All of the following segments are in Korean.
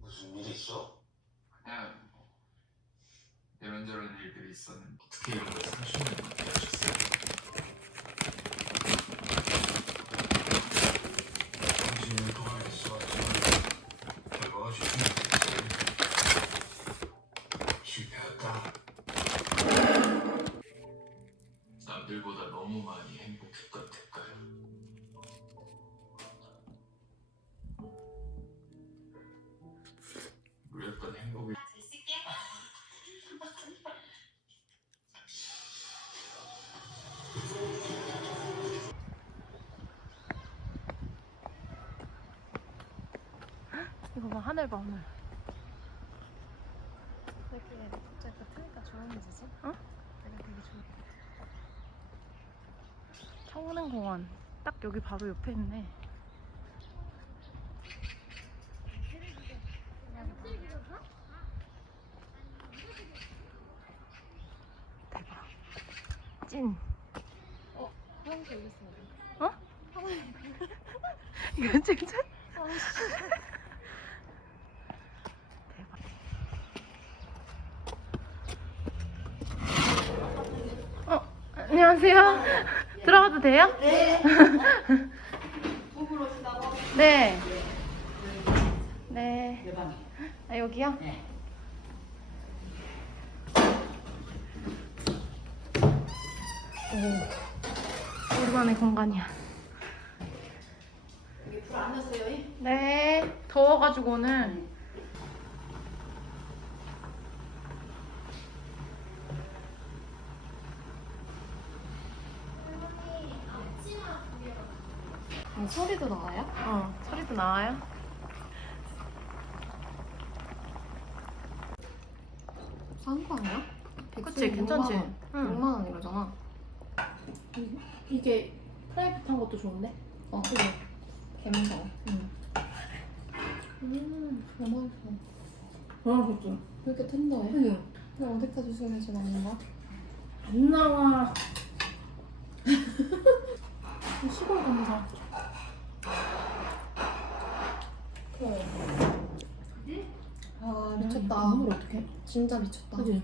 무슨 일 있어? 그냥 이런저런 일들이 있었는데 어떻게 이런 걸 30년 넘게 하셨어요? 당신을 통해서 결과가 좋겠지. 실패할까? 남들보다 너무 많이 행복했던 대가요. 누렸던 행복을 이거 봐, 하늘 봐, 하늘. 왜 이렇게 갑자기 트니까 조용해지지? 어? 내가 되게 좋아. 청운행공원 딱 여기 바로 옆에 있네. 대박. 찐. 화장실 올렸습니다. 어? 이거 진짜? 대박. 안녕하세요. 들어가도 돼요? 네. 부부로 오신다고? 네. 네. 내 방에. 아, 여기요? 네. 오. 오랜만에 공간이야. 여기 불 안 났어요? 이? 네. 더워가지고 오늘. 소리도 나와요? 소리도 나와요? 싼 거 아니야? 그치, 괜찮지? 6만 원 이러잖아. 이게 프라이빗한 것도 좋은데? 그래. 개무서워. 너무 맛있어. 좋죠. 왜 이렇게 텐더해? 응. 왜 어디까지 술해지 않는가? 안 나와. 시골 간다. 아 미쳤다. 국물 어떡해? 진짜 미쳤다. 그지?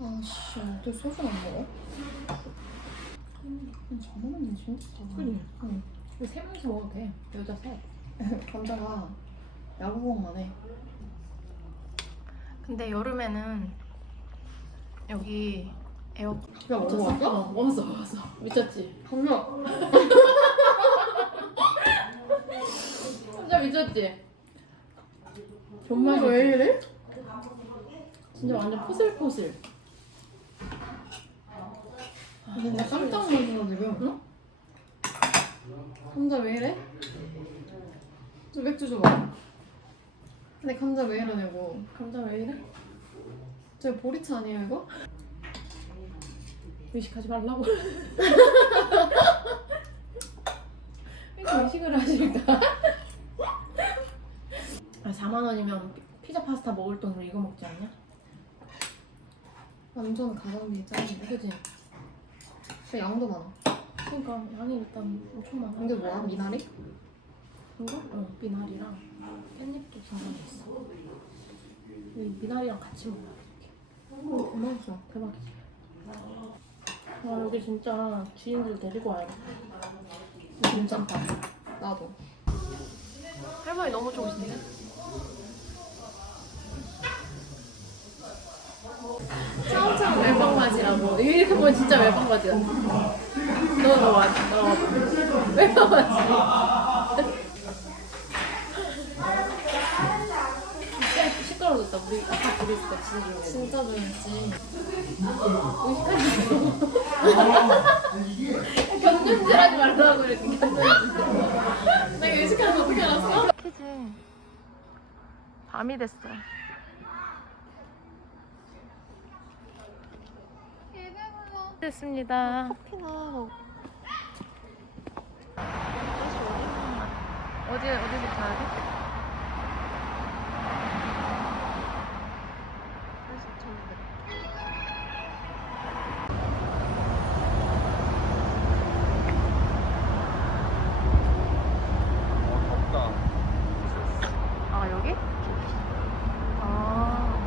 아씨 어떻게 소주 안 먹어? 저만하면 진짜 좋다. 그지? 응. 우리 세 명이서 먹어도 돼. 여자 셋. 감자가 야구공만 해. 근데 여름에는 여기 에어 야 먹어봤어? 먹었어. 미쳤지? 감자. 진짜 미쳤지? 정말 왜 이래? 진짜 완전 포슬포슬. 근데 나 깜짝 놀랐어 지금. 응? 감자 왜 이래? 저 맥주 줘봐. 근데 감자 왜 이러냐고. 감자 왜 이래? 저 보리차 아니에요 이거? 의식하지 말라고. 왜 의식을 하실까? 4만 원이면 피자 파스타 먹을 돈으로 이거 먹지 않냐? 완전 가성비 짱인데. 그지? 근데 양도 많아. 그러니까 양이 일단 엄청 많아. 근데 뭐야? 미나리? 이거? 미나리랑 깻잎도 들어가있어. 이 미나리랑 같이 먹어야 돼. 맛있어. 대박이지. 아 여기 진짜 지인들 데리고 와야겠다. 괜찮다. 나도. 할머니 너무 좋으신데? 차원차원 외박 바지라고. 이렇게 보면 진짜 외박 바지야. 너 맞지? 너 외박 바지. 진짜 시끄러워졌다. 우리 아까 둘이 있을 때 진짜 조용해. 진짜 좋았지. 견눈질하지 말라고 이렇게 견눈질. 내가 의식하는 거 어떻게 알았어? 키지. 밤이 됐어. 됐습니다. 커피나 먹. 어디 어디서 가야 돼? 그래서 저는 덥다. 아 여기? 아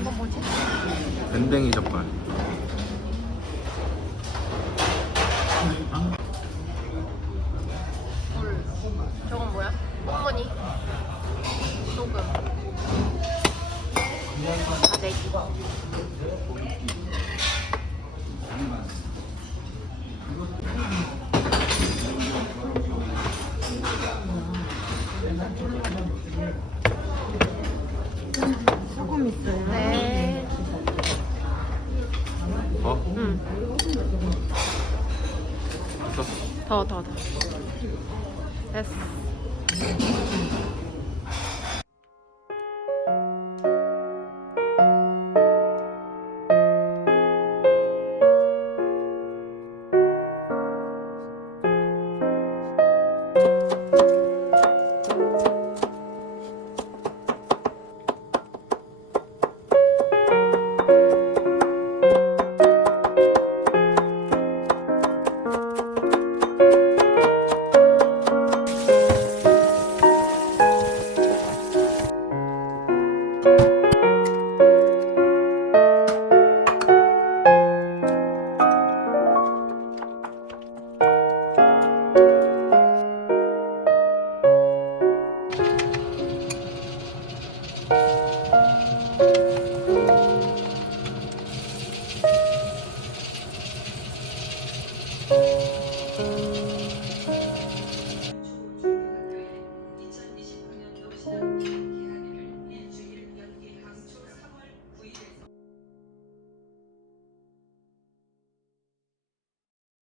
이건 뭐지? 밴댕이 젓갈. 물. 저건 뭐야? 어머니. 소금. 다대기. 소금 있어요? 네. 어? 응. 더. 됐어.